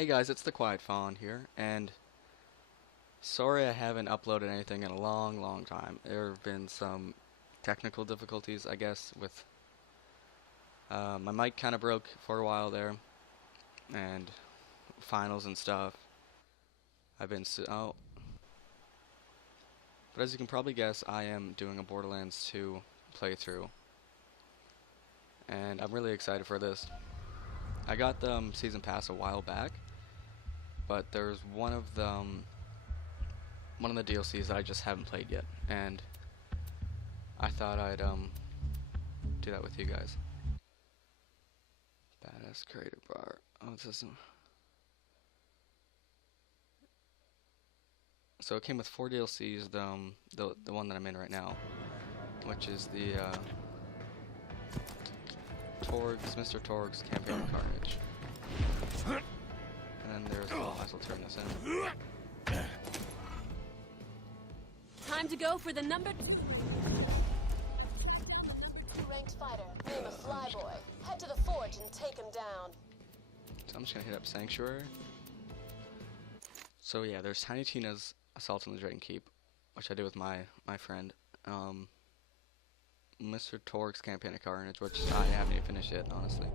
Hey guys, it's the Quiet Fawn here, and sorry I haven't uploaded anything in a long time. There have been some technical difficulties, I guess, with my mic kind of broke for a while there, and finals and stuff. Oh, but as you can probably guess, I am doing a Borderlands 2 playthrough, and I'm really excited for this. I got the season pass a while back, but there's one of the DLCs that I just haven't played yet, and I thought I'd do that with you guys. Badass creator bar. Oh, it's this. So it came with 4 DLCs. The one that I'm in right now, which is the Torg's Mr. Torg's Campaign Carnage. And then there's. Oh, might as well turn this in. Time to go for the number two ranked fighter, name of Flyboy. Head to the forge and take him down. So I'm just gonna hit up Sanctuary. So yeah, there's Tiny Tina's Assault on the Dragon Keep, which I did with my friend. Mr. Torg's Campaign of Carnage, which I haven't even finished yet, honestly.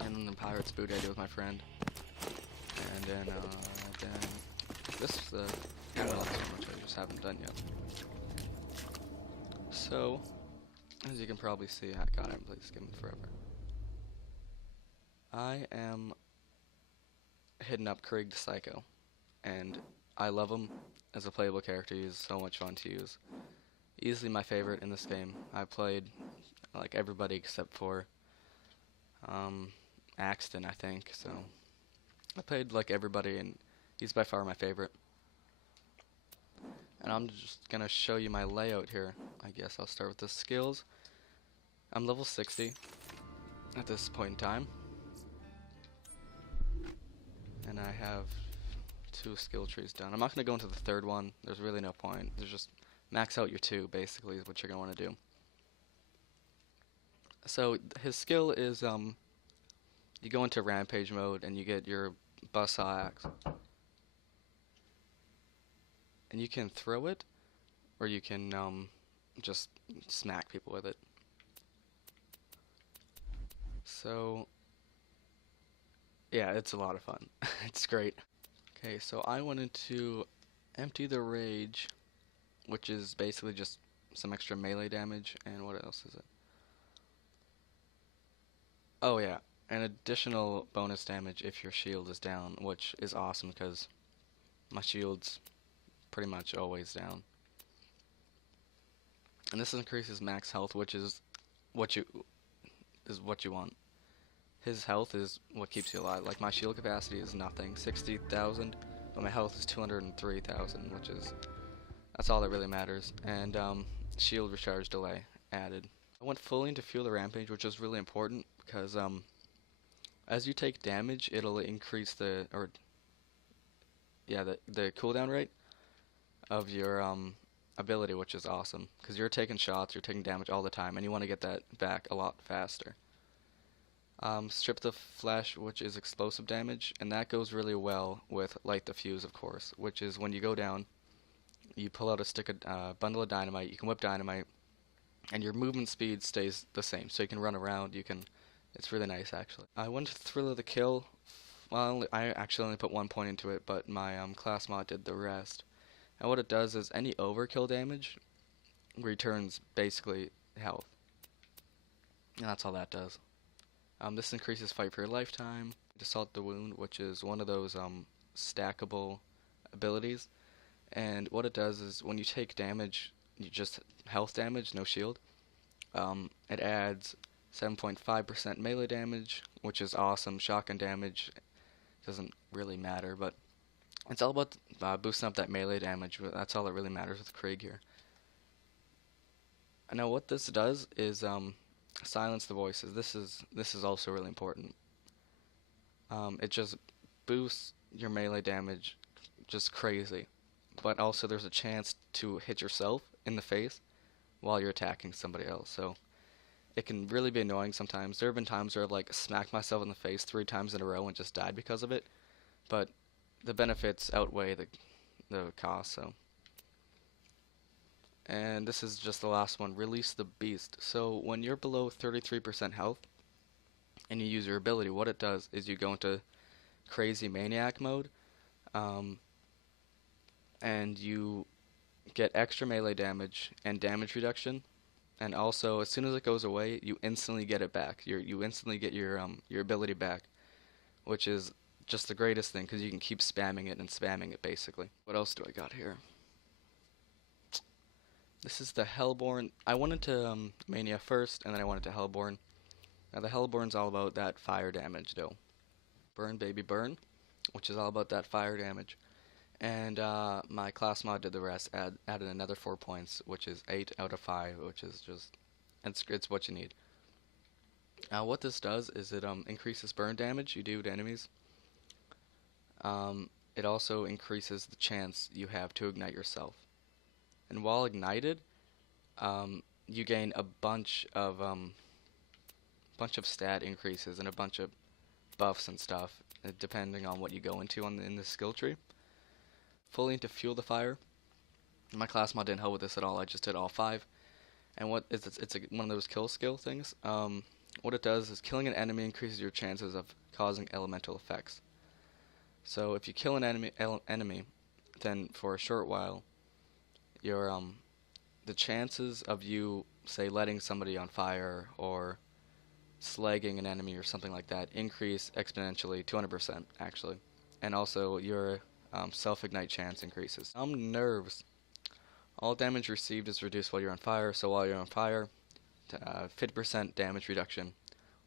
And then the Pirate's Booty I did with my friend. And then this is the MLS one, which I just haven't done yet. So, as you can probably see, I haven't played this game in forever. I am hitting up Krieg the Psycho, and I love him as a playable character. He's so much fun to use. Easily my favorite in this game. I played like everybody except for Axton, I think. So I played like everybody, and he's by far my favorite. And I'm just gonna show you my layout here. I guess I'll start with the skills. I'm level 60 at this point in time. And I have 2 skill trees done. I'm not going to go into the third one. There's really no point. There's just max out your 2, basically, is what you're going to want to do. So his skill is you go into rampage mode and you get your buzzsaw axe. And you can throw it, or you can just smack people with it. So yeah, it's a lot of fun. It's great. Okay, so I wanted to empty the rage, which is basically just some extra melee damage, and what else is it? Oh yeah, an additional bonus damage if your shield is down, which is awesome because my shield's pretty much always down. And this increases max health, which is what you want. His health is what keeps you alive. Like my shield capacity is nothing, 60,000, but my health is 203,000, that's all that really matters. And shield recharge delay added. I went fully into Fuel the Rampage, which is really important because as you take damage, it'll increase the cooldown rate of your ability, which is awesome because you're taking shots, you're taking damage all the time, and you want to get that back a lot faster. Strip the Flesh, which is explosive damage, and that goes really well with Light the Fuse, of course, which is when you go down, you pull out a bundle of dynamite, you can whip dynamite, and your movement speed stays the same, so you can run around, it's really nice actually. I went to Thrill of the Kill. Well, I actually only put 1 point into it, but my class mod did the rest. And what it does is any overkill damage returns basically health. And that's all that does. This increases fight for your lifetime. Assault the Wound, which is one of those stackable abilities. And what it does is when you take damage, you just health damage, no shield. It adds 7.5% melee damage, which is awesome. Shotgun damage doesn't really matter, but it's all about boosting up that melee damage. That's all that really matters with Krieg here. And now what this does is silence the voices. This is also really important. It just boosts your melee damage just crazy, but also there's a chance to hit yourself in the face while you're attacking somebody else. So it can really be annoying sometimes. There have been times where I've like smacked myself in the face 3 times in a row and just died because of it. But the benefits outweigh the cost. So, and this is just the last one. Release the beast. So when you're below 33% health and you use your ability, what it does is you go into crazy maniac mode, um, and you get extra melee damage and damage reduction. And also, as soon as it goes away, you instantly get it back. You instantly get your ability back, which is just the greatest thing because you can keep spamming it and spamming it basically. What else do I got here? This is the Hellborn. I went into Mania first, and then I went into Hellborn. Now the Hellborn's all about that fire damage, though. Burn, baby, burn, which is all about that fire damage. And my class mod did the rest, added another 4 points, which is 8 out of 5, which is just, it's what you need. What this does is it increases burn damage you do to enemies. It also increases the chance you have to ignite yourself. And while ignited, you gain a bunch of stat increases and a bunch of buffs and stuff, depending on what you go into in the skill tree. Fully into Fuel the Fire. My class mod didn't help with this at all. I just did all 5. And what is it's one of those kill skill things. What it does is killing an enemy increases your chances of causing elemental effects. So if you kill an enemy, then for a short while, your the chances of you, say, letting somebody on fire or slagging an enemy or something like that increase exponentially, 200% actually. And also your self-ignite chance increases. Nerves. All damage received is reduced while you're on fire, so while you're on fire, 50% damage reduction,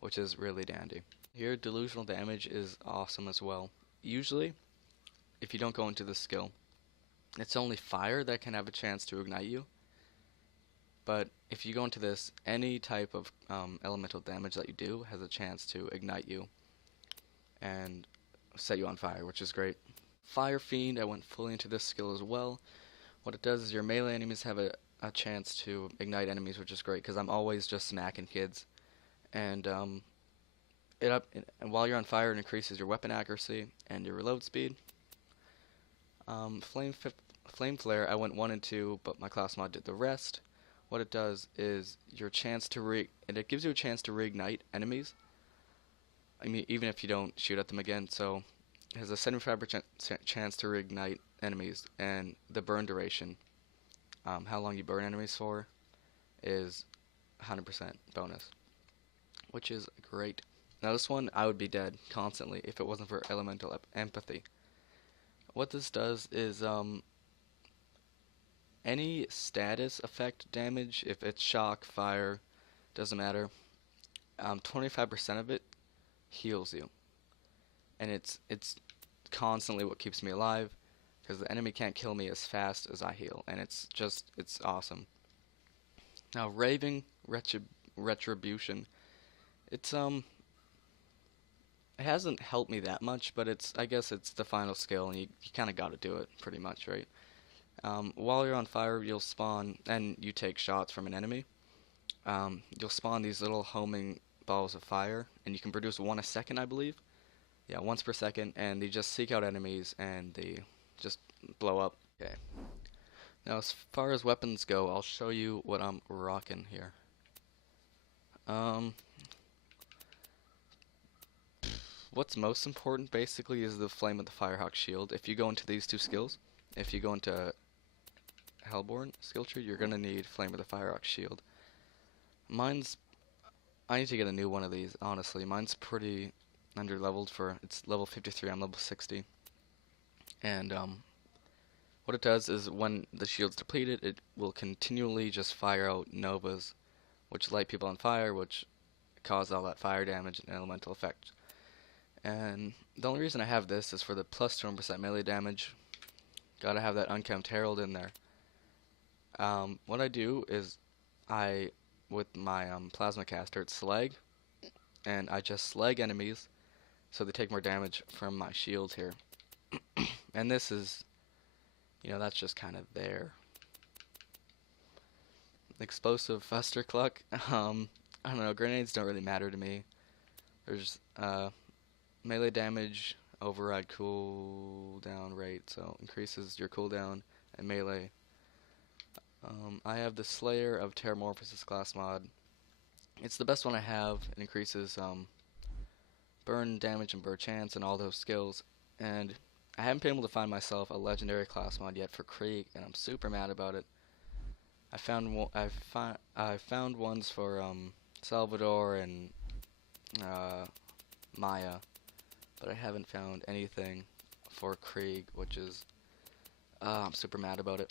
which is really dandy. Here, delusional damage is awesome as well. Usually, if you don't go into this skill, it's only fire that can have a chance to ignite you. But if you go into this, any type of elemental damage that you do has a chance to ignite you and set you on fire, which is great. Fire Fiend, I went fully into this skill as well. What it does is your melee enemies have a chance to ignite enemies, which is great because I'm always just smacking kids. And and while you're on fire, it increases your weapon accuracy and your reload speed. Flame Flare, I went 1 and 2, but my class mod did the rest. What it does is your chance to it gives you a chance to reignite enemies. I mean, even if you don't shoot at them again, so it has a 75% chance to reignite enemies, and the burn duration, how long you burn enemies for, is 100% bonus, which is great. Now this one, I would be dead constantly if it wasn't for elemental empathy. What this does is any status effect damage, if it's shock, fire, doesn't matter, 25% of it heals you. And it's constantly what keeps me alive, because the enemy can't kill me as fast as I heal, and it's awesome. Now Raving Retribution, it hasn't helped me that much, but I guess it's the final skill, and you kind of got to do it pretty much, right? While you're on fire, you'll spawn, and you take shots from an enemy. You'll spawn these little homing balls of fire, and you can produce 1 a second, I believe. Yeah, once per second, and they just seek out enemies, and they just blow up. Okay. Now, as far as weapons go, I'll show you what I'm rocking here. What's most important, basically, is the Flame of the Firehawk Shield. If you go into these 2 skills, if you go into Hellborn skill tree, you're gonna need Flame of the Firehawk Shield. I need to get a new one of these, honestly. Mine's pretty under-leveled it's level 53, I'm level 60. And, what it does is when the shield's depleted, it will continually just fire out novas, which light people on fire, which cause all that fire damage and elemental effect. And the only reason I have this is for the plus 200% melee damage. Gotta have that Unkempt Herald in there. What I do is with my plasma caster, it's slag, and I just slag enemies so they take more damage from my shield here. And this is, that's just kind of there. Explosive Fustercluck. I don't know, grenades don't really matter to me. There's melee damage, override cooldown rate, so increases your cooldown and melee. I have the Slayer of Terramorphosis class mod. It's the best one I have. It increases burn damage and burn chance and all those skills. And I haven't been able to find myself a legendary class mod yet for Krieg, and I'm super mad about it. I found ones for Salvador and Maya, but I haven't found anything for Krieg, which is I'm super mad about it.